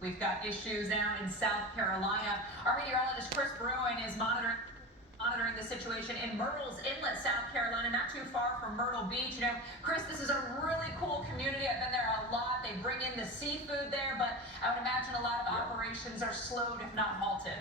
We've got issues down in South Carolina. Our meteorologist Chris Bruin is monitoring the situation in Myrtles Inlet, South Carolina, not too far from Myrtle Beach. You know, Chris, this is a really cool community. I've been there a lot. They bring in the seafood there, but I would imagine a lot of operations are slowed, if not halted.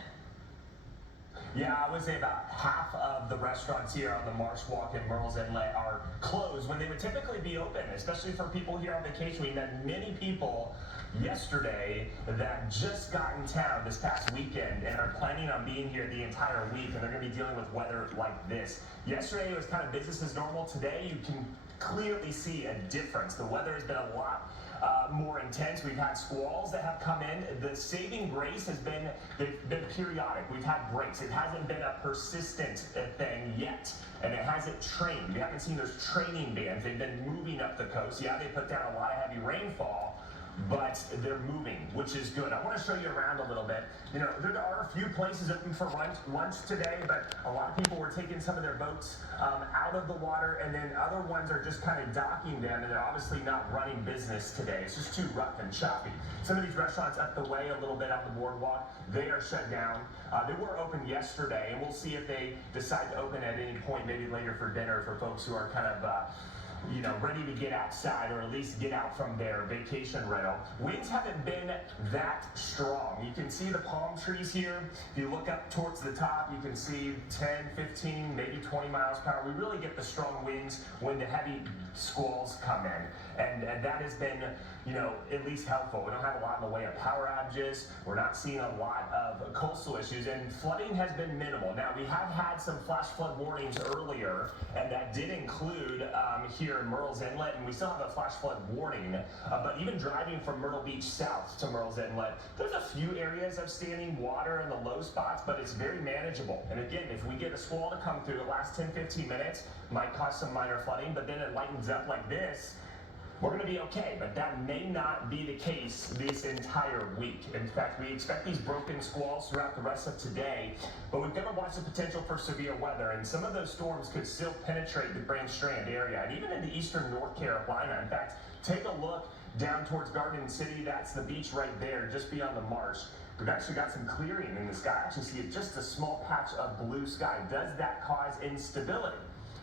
Yeah, I would say about half of the restaurants here on the Marsh Walk in Myrtles Inlet are closed when they would typically be open, especially for people here on vacation. We met many people yesterday that just got in town this past weekend and are planning on being here the entire week, and they're going to be dealing with weather like this. Yesterday it was kind of business as normal. Today you can clearly see a difference. The weather has been a lot more intense. We've had squalls that have come in. The saving grace has been, they've been periodic. We've had breaks. It hasn't been a persistent thing yet, and it hasn't trained. We haven't seen those training bands. They've been moving up the coast. Yeah, they put down a lot of heavy rainfall, but they're moving, which is good. I want to show you around a little bit. You know, there are a few places open for lunch today, but a lot of people were taking some of their boats out of the water, and then other ones are just kind of docking them, and they're obviously not running business today. It's just too rough and choppy. Some of these restaurants up the way a little bit on the boardwalk, they are shut down. They were open yesterday, and we'll see if they decide to open at any point, maybe later for dinner, for folks who are kind of you know, ready to get outside, or at least get out from their vacation rental. Winds haven't been that strong. You can see the palm trees here. If you look up towards the top, you can see 10, 15, maybe 20 miles per hour. We really get the strong winds when the heavy squalls come in, and that has been, you know, at least helpful. We don't have a lot in the way of power outages. We're not seeing a lot of coastal issues, and flooding has been minimal. Now, we have had some flash flood warnings earlier, and that did include here in Myrtles Inlet, and we still have a flash flood warning. But even driving from Myrtle Beach south to Myrtles Inlet, there's a few areas of standing water in the low spots, but it's very manageable. And again, if we get a squall to come through the last 10-15 minutes, might cause some minor flooding, but then it lightens up like this, we're going to be okay, but that may not be the case this entire week. In fact, we expect these broken squalls throughout the rest of today, but we've got to watch the potential for severe weather, and some of those storms could still penetrate the Grand Strand area and even into eastern North Carolina. In fact, take a look down towards Garden City. That's the beach right there, just beyond the marsh. We've actually got some clearing in the sky. I actually see just a small patch of blue sky. Does that cause instability?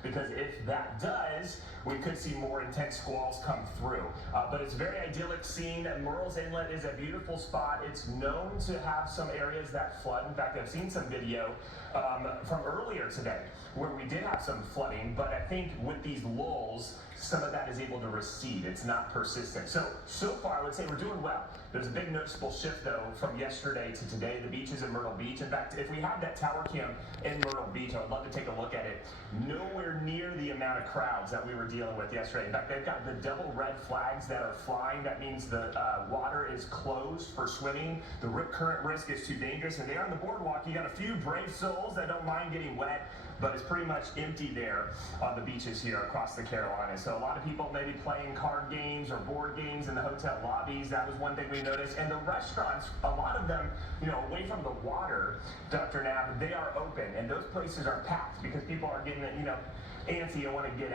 Because if that does, we could see more intense squalls come through. But it's a very idyllic scene. Myrtles Inlet is a beautiful spot. It's known to have some areas that flood. In fact, I've seen some video from earlier today where we did have some flooding, but I think with these lulls, some of that is able to recede. It's not persistent. So far, I would say we're doing well. There's a big noticeable shift, though, from yesterday to today. The beaches in Myrtle Beach. In fact, if we had that tower cam in Myrtle Beach, I would love to take a look at it. Nowhere near the amount of crowds that we were dealing with yesterday. In fact, they've got the double red flags that are flying. That means the water is closed for swimming. The rip current risk is too dangerous. And there on the boardwalk, you got a few brave souls that don't mind getting wet, but it's pretty much empty there on the beaches here across the Carolinas. So a lot of people may be playing card games or board games in the hotel lobbies. That was one thing we noticed. And the restaurants, a lot of them, you know, away from the water, Dr. Knapp, they are open. And those places are packed because people are getting, you know, antsy and want to get out.